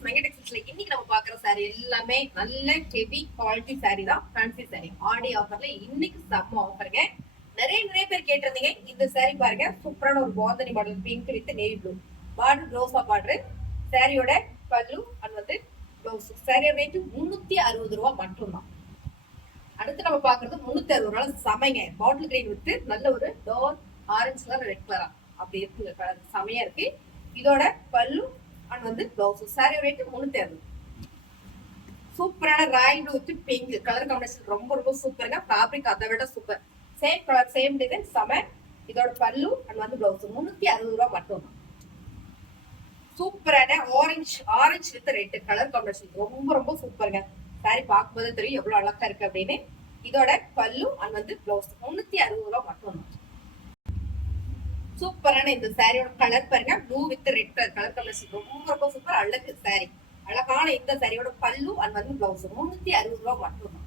இன்னைக்கு நம்ம பாக்குற சாரி எல்லாமே நல்ல ஹெவி குவாலிட்டி சாரி தான். ஃபேன்சி சாரி ஆடி ஆஃபர்ல இன்னைக்கு செம்ம ஆஃபருங்க. நிறைய பேர் கேட்டிருந்தீங்க. இந்த சாரி பாருங்க, சூப்பரான ஒரு bandhani model pink with navy blue border, ப்ளவுஸா பார்டர். சாரியோட பல்லு அது வந்து ப்ளவுஸ். சாரியோட ரேட் 360 ரூபாய் மட்டும் தான். அடுத்து நம்ம பாக்குறது 360 ரூபாய் சமைங்க. பாட்டில் கிரீன் வித்து நல்ல ஒரு டார்க் ஆரஞ்சு கலர், ரெட் கலரா அப்படி இருக்குங்க. கலர் செமையா இருக்கு. இதோட பல்லு அண்ட் வந்து ப்ளவுஸ். Sorry rate 360. சூப்பரான Royal blue with pink colour combination ரொம்ப சூப்பருங்க. ஃபேப்ரிக் அதை விட super. Same colour same design செம. இதோட பல்லு அண்ட் வந்து ப்ளவுஸ் 360 ரூபாய் மட்டும் தான். சூப்பரான orange with red colour combination ரொம்ப சூப்பருங்க. சாரி பார்க்கும்போது தெரியும் எவ்வளவு அழகா இருக்கு அப்படின்னு. இதோட பல்லு அண்ட் வந்து ப்ளவுஸ் 360 ரூபாய் மட்டும் தான். சூப்பரான இந்த சாரியோட கலர் பாருங்க, blue with red colour combination ரொம்ப சூப்பர். அழகு சாரி, அழகான இந்த சாரியோட பல்லு அண்ட் வந்து ப்ளவுஸ் 360 ரூபாய் மட்டும் தான்.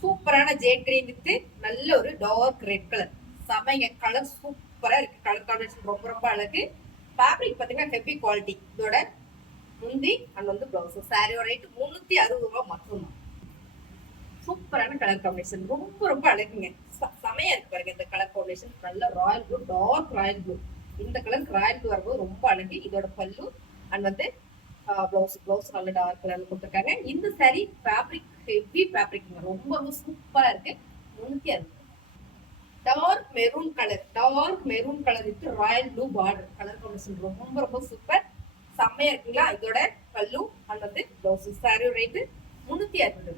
சூப்பரான ஜேட் கிரீன் வித் நல்ல ஒரு டார்க் ரெட் கலர் சமைங்க. கலர் சூப்பரா இருக்கு. கலர் காம்பினேஷன் ரொம்ப அழகு. ஃபேப்ரிக் பாத்தீங்கன்னா ஹெவி குவாலிட்டி. இதோட முந்தி அண்ட் வந்து ப்ளவுஸ். சாரியோட ரேட் 360 ரூபாய் மட்டும் தான். சூப்பரான கலர் காம்பினேஷன் ரொம்ப அழகுங்க. செமையா இருக்கு பாருங்க இந்த கலர் காம்பினேஷன். நல்ல royal blue, dark royal blue. இந்த கலருக்கு ராயல் ப்ளூ வரும்போது ரொம்ப அழகு. இதோட பல்லு அண்ட் வந்து ப்ளவுஸ் நல்ல டார்க் கலர்ல கொடுத்துருக்காங்க. இந்த சாரி ஃபேப்ரிக் ஹெவி ஃபேப்ரிக் ரொம்ப சூப்பரா இருக்கு. 360. Dark maroon colour with royal blue border colour combination ரொம்ப சூப்பர். செம்மையா இருக்குங்களா? இதோட பல்லு அண்ட் வந்து ப்ளவுஸ். Sorry rate 360.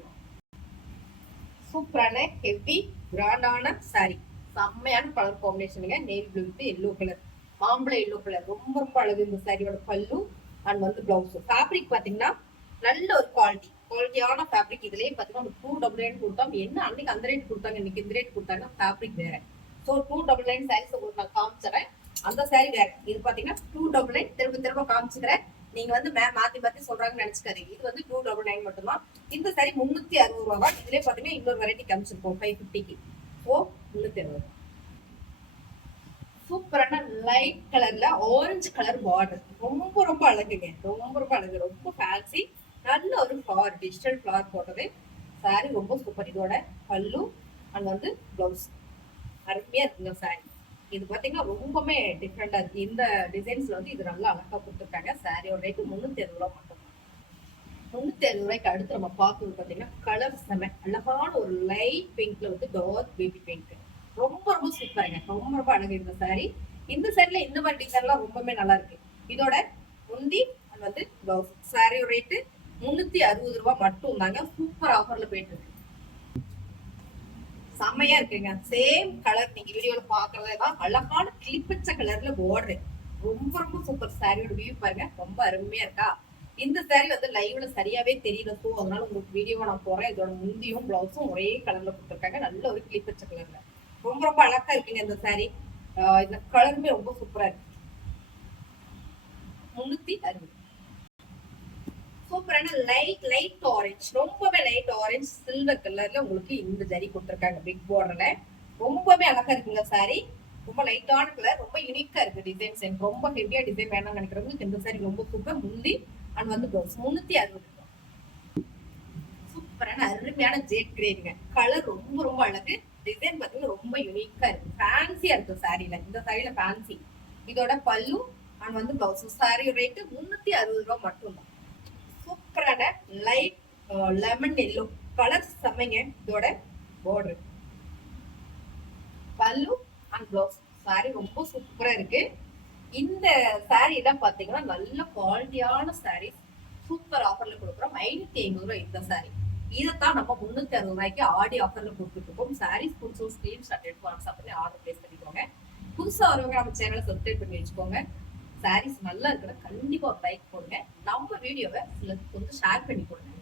சூப்பரான ஹெவி கிராண்டான சாரி, செம்மையான கலர் காம்பினேஷனுங்க. Navy blue with yellow colour, மாம்பழ எல்லோ கலர் ரொம்ப அழகு. இந்த சாரியோட பல்லு அண்ட் வந்து ப்ளவுஸ். ஃபேப்ரிக் பாத்தீங்கன்னா நல்ல ஒரு குவாலிட்டியான ஃபேப்ரிக். இதுலயே பாத்தீங்கன்னா 299 கொடுத்தோம். என்ன அன்னைக்கு அந்த ரேட் கொடுத்தாங்க, இன்னைக்கு இந்த ரேட் கொடுத்தாங்க. ஃபேப்ரிக் வேற. ஸோ 299 சாரீஸ் உங்களுக்கு நான் காமிச்சிடறேன். அந்த சாரி வேற. இது பாத்தீங்கன்னா 299 திரும்ப காமிச்சுக்கிறேன். நீங்க வந்து மாத்தி சொல்றாங்கன்னு நினைச்சுக்காதீங்க. இது வந்து 299 மட்டும்தான். இந்த சாரி 360 ரூபாய். இதுலயே பாத்தீங்கன்னா இன்னொரு வெரைட்டி காமிச்சிருக்கோம் 550க்கு. ஓ 360. சூப்பரான லைட் கலர்ல ஆரஞ்சு கலர் பார்டர் ரொம்ப அழகுங்க. ரொம்ப அழகு, ரொம்ப ஃபேன்சி. நல்ல ஒரு ஃபிளவர், டிஜிட்டல் ஃபிளவர் போட்டது. சாரி ரொம்ப சூப்பர். இதோட பல்லு அண்ட் வந்து ப்ளவுஸ் அருமையா இருக்குங்க சாரி. இது பாத்தீங்கன்னா ரொம்பவே டிஃப்ரெண்டா இருக்கு. இந்த டிசைன்ஸ்ல வந்து இது நல்லா அழகா கொடுத்துருக்காங்க. சாரியோட ரேட் 360 ரூபாய் மட்டும். 360 ரூபாய்க்கு அடுத்து நம்ம பார்க்கறது பாத்தீங்கன்னா கலர் செம. அழகான ஒரு லைட் பிங்க்ல வந்து டார்க் பேபி பிங்க் ரொம்ப சூப்பருங்க. ரொம்ப அழகு இந்த சாரி. இந்த சாரில இந்த மாதிரி டிசைன்லாம் ரொம்பவே நல்லா இருக்கு. இதோட முந்தி வந்து ப்ளவுஸ். சாரியோட ரேட்டு 360 ரூபாய் மட்டும் தாங்க. சூப்பர் ஆஃபர்ல போயிட்டு இருக்கு. செம்மையா இருக்குங்க. சேம் கலர் நீங்க வீடியோல பாக்குறதுதான். அழகான கிளிப்பச்ச கலர்ல பார்டர் ரொம்ப சூப்பர். சாரியோட வியூ பாருங்க, ரொம்ப அருமையா இருக்கா? இந்த சாரி வந்து லைவ்ல சரியாவே தெரியல. ஸோ அதனால உங்களுக்கு வீடியோ நான் போறேன். இதோட முந்தியும் பிளவுஸும் ஒரே கலர்ல கொடுத்துருக்காங்க. நல்ல ஒரு கிளிப்பச்ச கலர்ல ரொம்ப அழகா இருக்குங்க இந்த சாரி. இந்த கலருமே ரொம்ப சூப்பரா இருக்கு. 360. சூப்பரான லைட் ஆரஞ்சு, ரொம்பவே லைட் ஆரஞ்சு சில்வர் கலர்ல உங்களுக்கு இந்த ஜரி கொடுத்துருக்காங்க பிக் பார்டர்ல. ரொம்பவே அழகா இருக்குங்க சாரி. ரொம்ப லைட்டான கலர், ரொம்ப யூனிக்கா இருக்கு டிசைன்ஸ். எனக்கு ரொம்ப ஹெவியா டிசைன் வேணும்னு நினைக்கிறவங்களுக்கு இந்த சாரி ரொம்ப சூப்பர். முந்தி அண்ட் வந்து ப்ளவுஸ் 360. சூப்பரான அருமையான ஜேட் கிரேங்க. கலர் ரொம்ப அழகு. டிசைன் பாத்தீங்கன்னா ரொம்ப யூனிக்கா இருக்கு. ஃபேன்சியா இருக்கு சாரில. இந்த சாரில ஃபேன்சி. இதோட பல்லு அண்ட் வந்து ப்ளவுஸ். சாரி ரேட்டு 360 ரூபாய் மட்டும் தான். சூப்பரான லைட் லெமன் எல்லோ கலர் செமைங்க. இதோட பார்டர், பல்லு அண்ட் ப்ளவுஸ். சாரி ரொம்ப சூப்பரா இருக்கு. இந்த சாரி எல்லாம் பாத்தீங்கன்னா நல்ல குவாலிட்டியான சாரி. சூப்பர் ஆஃபர்ல கொடுக்குறோம். 550 ரூபாய் இந்த சாரி. இதைத்தான் நம்ம 360 ரூபாய்க்கு ஆடி ஆஃபர்ல கொடுத்துட்டு இருக்கோம். சாரீஸ் புதுசு ஸ்கிரீன்ஷாட் எடுத்து வாட்ஸ்அப் பண்ணி ஆர்டர் பிளேஸ் பண்ணிக்கோங்க. புதுசா வரவங்க நம்ம சேனலை சப்ஸ்கிரைப் பண்ணி வச்சுக்கோங்க. சாரீஸ் நல்லா இருக்குன்னா கண்டிப்பா ஒரு லைக் போடுங்க. நம்ம வீடியோவை சிலருக்கு கொஞ்சம் ஷேர் பண்ணி கொடுங்க.